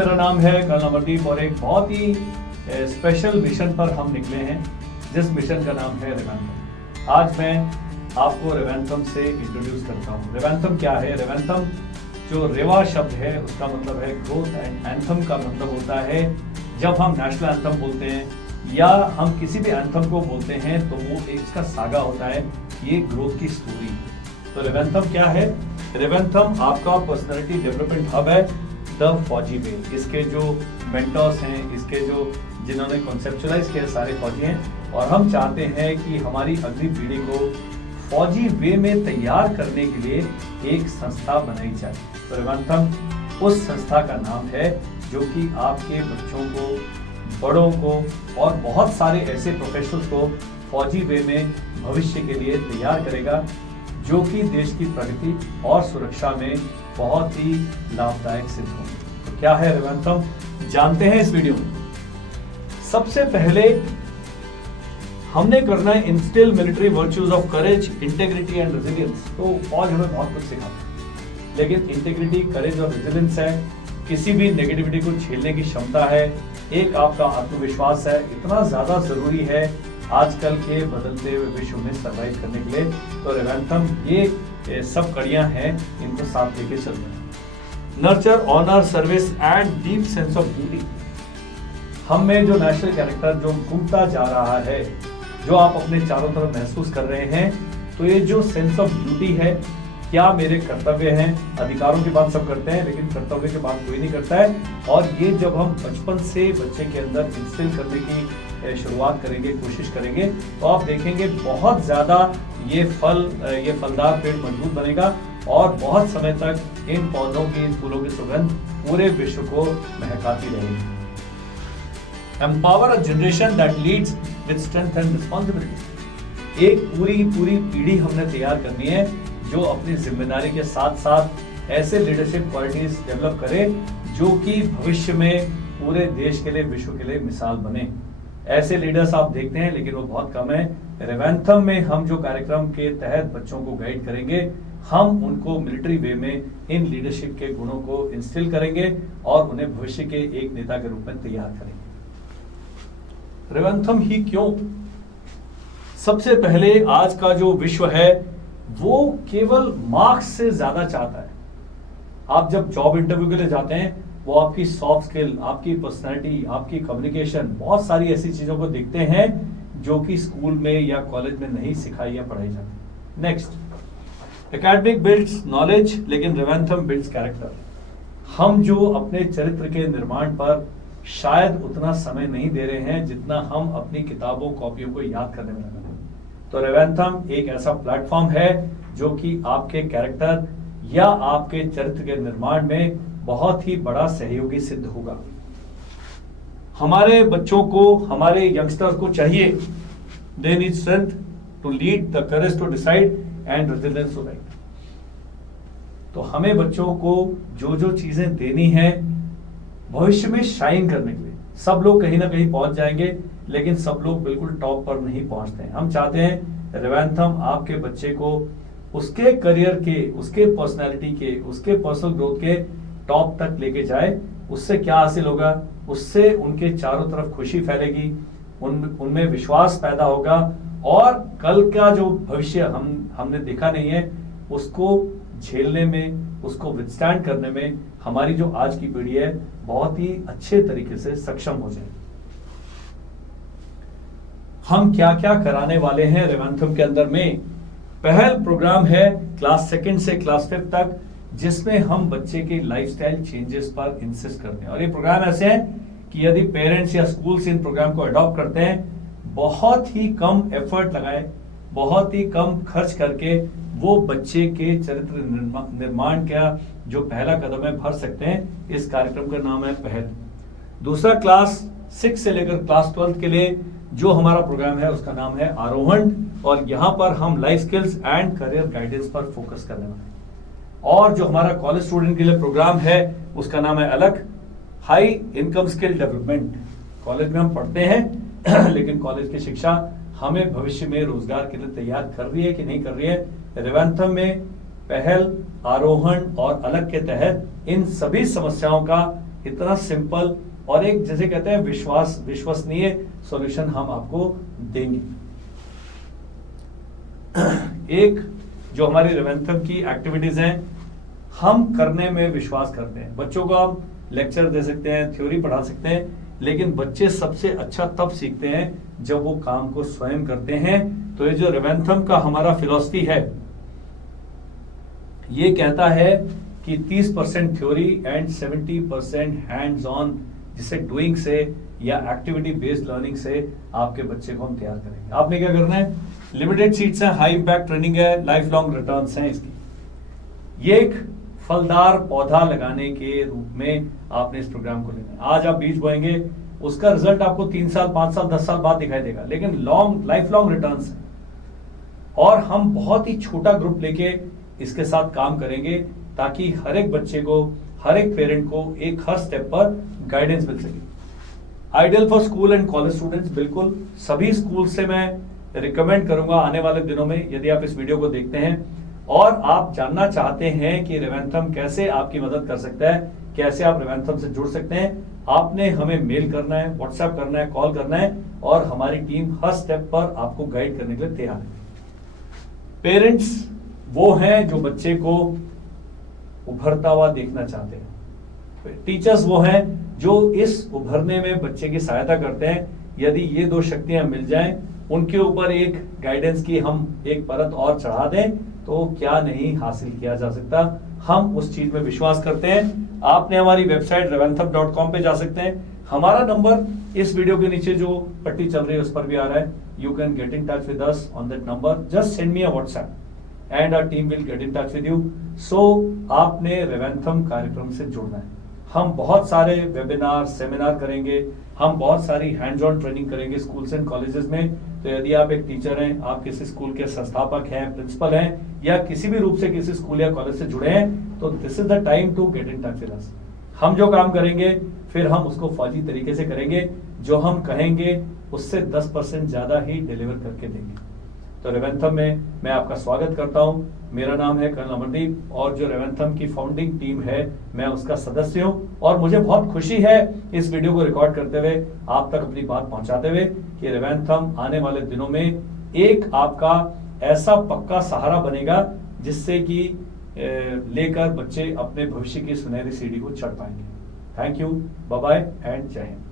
मेरा नाम है कर्नल अमरदीप और एक बहुत ही स्पेशल मिशन पर हम निकले हैं, जिस मिशन का नाम है रेवेंथम। आज मैं आपको रेवेंथम से इंट्रोड्यूस करता हूँ। रेवेंथम क्या है? रेवेंथम जो रेवा शब्द है उसका मतलब है ग्रोथ एंड एंथम का मतलब होता है जब हम नेशनल एंथम बोलते हैं या हम किसी भी एंथम को बोलते हैं तो वो एक इसका सागा होता है, ये ग्रोथ की स्टोरी। तो रेवेंथम क्या है? रेवेंथम आपका पर्सनालिटी डेवलपमेंट हब है, द फौजी वे। इसके जो मेंटर्स हैं, इसके जो जिन्होंने कॉन्सेप्चुलाइज किया सारे फौजी हैं, और हम चाहते हैं कि हमारी अगली पीढ़ी को फौजी वे में तैयार करने के लिए एक संस्था बनाई जाए। तो रेवेंथम उस संस्था का नाम है जो कि आपके बच्चों को, बड़ों को और बहुत सारे ऐसे प्रोफेशनल्स को फौजी वे में भविष्य के लिए तैयार करेगा, जो कि देश की प्रगति और सुरक्षा में बहुत ही लाभदायक सिद्ध होंगे। तो क्या है रेवेंथम, जानते हैं इस वीडियो में। सबसे पहले हमने करना है instil military virtues of courage, integrity and resilience. तो फौज हमें बहुत कुछ सिखाती है, लेकिन इंटेग्रिटी, करेज और रेजिलियंस है, किसी भी नेगेटिविटी को झेलने की क्षमता है, एक आपका आत्मविश्वास है, इतना ज्यादा जरूरी है आजकल के बदलते हुए विश्व में सर्वाइव करने के लिए। तो रेवेंथम ये सब कड़ियां हैं, इनको साथ लेके चलना है। Nurture, honour, service and deep sense of duty. हम में जो नेशनल कैरेक्टर जो घूमता जा रहा है, जो आप अपने चारों तरफ महसूस कर रहे हैं, तो ये जो सेंस ऑफ ड्यूटी है, क्या मेरे कर्तव्य हैं, अधिकारों की बात सब करते हैं लेकिन कर्तव्य की बात कोई नहीं करता है। और ये जब हम बचपन से बच्चे के अंदर इंस्टिल करने की शुरुआत करेंगे, कोशिश करेंगे, तो आप देखेंगे बहुत ज्यादा ये फलदार पेड़ मजबूत बनेगा और बहुत समय तक इन पौधों की, इन फूलों की सुगंध पूरे विश्व को महकाती रहेगी। Empower a generation that leads with strength and responsibility. एक पूरी पीढ़ी हमने तैयार करनी है जो अपनी जिम्मेदारी के साथ साथ ऐसे लीडरशिप क्वालिटीज डेवलप करे जो कि भविष्य में पूरे देश के लिए, विश्व के लिए मिसाल बने। ऐसे लीडर्स आप देखते हैं लेकिन वो बहुत कम है। रेवेंथम में हम जो कार्यक्रम के तहत बच्चों को गाइड करेंगे, हम उनको मिलिट्री वे में इन लीडरशिप के गुणों को इंस्टिल करेंगे और उन्हें भविष्य के एक नेता के रूप में तैयार करेंगे। रेवेंथम ही क्यों? सबसे पहले आज का जो विश्व है वो केवल मार्क्स से ज्यादा चाहता है। आप जब जॉब इंटरव्यू के लिए जाते हैं, वो आपकी सॉफ्ट स्किल, आपकी पर्सनैलिटी, आपकी कम्युनिकेशन, बहुत सारी ऐसी चीजों को देखते हैं जो कि स्कूल में या कॉलेज में नहीं सिखाई या पढ़ाई जाती। नेक्स्ट, एकेडमिक बिल्ड्स नॉलेज, लेकिन रेवेंथम बिल्ड्स कैरेक्टर। हम जो अपने चरित्र के निर्माण पर शायद उतना समय नहीं दे रहे हैं जितना हम अपनी किताबों, कॉपियों को याद करने में लगा। तो रेवेंथम एक ऐसा प्लेटफॉर्म है जो कि आपके कैरेक्टर या आपके चरित्र के निर्माण में बहुत ही बड़ा सहयोगी सिद्ध होगा। हमारे बच्चों को, हमारे यंगस्टर्स को चाहिए, they need strength to lead, the courage to decide and resilience to right. तो हमें बच्चों को जो जो चीजें देनी है भविष्य में शाइन करने के लिए, सब लोग कहीं ना कहीं पहुंच जाएंगे लेकिन सब लोग बिल्कुल टॉप पर नहीं पहुंचते हैं। हम चाहते हैं रेवेंथम आपके बच्चे को उसके करियर के, उसके पर्सनालिटी के, उसके पर्सनल ग्रोथ के टॉप तक लेके जाए। उससे क्या हासिल होगा? उससे उनके चारों तरफ खुशी फैलेगी, उनमें विश्वास पैदा होगा और कल का जो भविष्य हमने देखा नहीं है, उसको झेलने में, उसको विथस्टैंड करने में हमारी जो आज की पीढ़ी है बहुत ही अच्छे तरीके से सक्षम हो जाए। हम क्या क्या कराने वाले हैं रेवेंथम के अंदर में? पहल प्रोग्राम है क्लास 2 से क्लास 5 तक, जिसमें हम बच्चे के लाइफस्टाइल चेंजेस पर इंसिस्ट करते हैं। और ये प्रोग्राम ऐसे हैं कि यदि पेरेंट्स या स्कूल्स इन प्रोग्राम को अडॉप्ट करते हैं, बहुत ही कम एफर्ट लगाए, बहुत ही कम खर्च करके वो बच्चे के चरित्र निर्माण का जो पहला कदम है भर सकते हैं। इस कार्यक्रम का नाम है पहल। दूसरा, क्लास 6 से लेकर क्लास 12 के लिए जो हमारा प्रोग्राम है उसका नाम है आरोहण, और यहाँ पर हम life skills and career guidance पर फोकस करने वाले हैं। और जो हमारा कॉलेज स्टूडेंट के लिए प्रोग्राम है उसका नाम है अलग, high income skill development. College में हम पढ़ते हैं लेकिन कॉलेज की शिक्षा हमें भविष्य में रोजगार के लिए तैयार कर रही है कि नहीं कर रही है। रेवेंथम में पहल, आरोहण और अलग के तहत इन सभी समस्याओं का इतना सिंपल और एक जैसे कहते हैं विश्वसनीय सॉल्यूशन हम आपको देंगे। एक जो हमारी रेवेंथम की एक्टिविटीज हैं, हम करने में विश्वास करते हैं। बच्चों को हम लेक्चर दे सकते हैं, थ्योरी पढ़ा सकते हैं, लेकिन बच्चे सबसे अच्छा तब सीखते हैं जब वो काम को स्वयं करते हैं। तो ये जो रेवेंथम का हमारा फिलॉसफी है, ये कहता है कि 30% थ्योरी एंड 70% हैंड्स ऑन, जिसे डूइंग से या एक्टिविटी बेस्ड लर्निंग से आपके बच्चे को हम तैयार करेंगे। आपने क्या करना है, लिमिटेड सीट्स हैं, हाई इंपैक्ट ट्रेनिंग है, लाइफ लॉन्ग रिटर्न्स हैं इसकी। ये एक फलदार पौधा लगाने के रूप में आपने इस प्रोग्राम को लेना है। आज आप बीज बोएंगे, उसका रिजल्ट आपको 3 साल 5 साल 10 साल बाद दिखाई देगा, लेकिन लाइफ लॉन्ग रिटर्न्स है। और हम बहुत ही छोटा ग्रुप लेके इसके साथ काम करेंगे ताकि हर एक बच्चे को, हर एक पेरेंट को एक हर स्टेप पर गाइडेंस मिल सके। Ideal for school and college students, बिल्कुल सभी स्कूल से मैं रिकमेंड करूंगा आने वाले दिनों में, यदि आप इस वीडियो को देखते हैं और आप जानना चाहते हैं कि रेवेंथम कैसे आपकी मदद कर सकता है, कैसे आप रेवेंथम से जुड़ सकते हैं, आपने हमें मेल करना है, व्हाट्सएप करना है, कॉल करना है, और हमारी टीम हर स्टेप पर आपको गाइड करने के लिए तैयार है। पेरेंट्स वो हैं जो बच्चे को उभरता हुआ देखना चाहते हैं, टीचर्स वो हैं जो इस उभरने में बच्चे की सहायता करते हैं। यदि ये दो शक्तियां मिल जाएं, उनके ऊपर एक गाइडेंस की हम एक परत और चढ़ा दें, तो क्या नहीं हासिल किया जा सकता। हम उस चीज में विश्वास करते हैं। आपने हमारी वेबसाइट revantham.com पे जा सकते हैं। हमारा नंबर इस वीडियो के नीचे जो पट्टी चल रही है उस पर भी आ रहा है। You can get in touch with us on that number, just send me a WhatsApp and our team will get in touch with you. So आपने रेवेंथम कार्यक्रम से जुड़ना है। हम बहुत सारे वेबिनार सेमिनार करेंगे, हम बहुत सारी हैंड्स ऑन ट्रेनिंग करेंगे स्कूल्स एंड कॉलेजेस में। तो यदि आप एक टीचर हैं, आप किसी स्कूल के संस्थापक हैं, प्रिंसिपल हैं, या किसी भी रूप से किसी स्कूल या कॉलेज से जुड़े हैं, तो this is the time to get in touch with us. हम जो काम करेंगे फिर हम उसको फौजी तरीके से करेंगे, जो हम कहेंगे उससे 10% ज्यादा ही डिलीवर करके देंगे। तो रेवेंथम में मैं आपका स्वागत करता हूं। मेरा नाम है कर्नल अमरदीप, और जो रेवेंथम की फाउंडिंग टीम है मैं उसका सदस्य हूं। और मुझे बहुत खुशी है इस वीडियो को रिकॉर्ड करते हुए आप तक अपनी बात पहुंचाते हुए कि रेवेंथम आने वाले दिनों में एक आपका ऐसा पक्का सहारा बनेगा जिससे कि लेकर बच्चे अपने भविष्य की सुनहरी सीढ़ी को चढ़ पाएंगे। Thank you, bye bye and जय हिंद।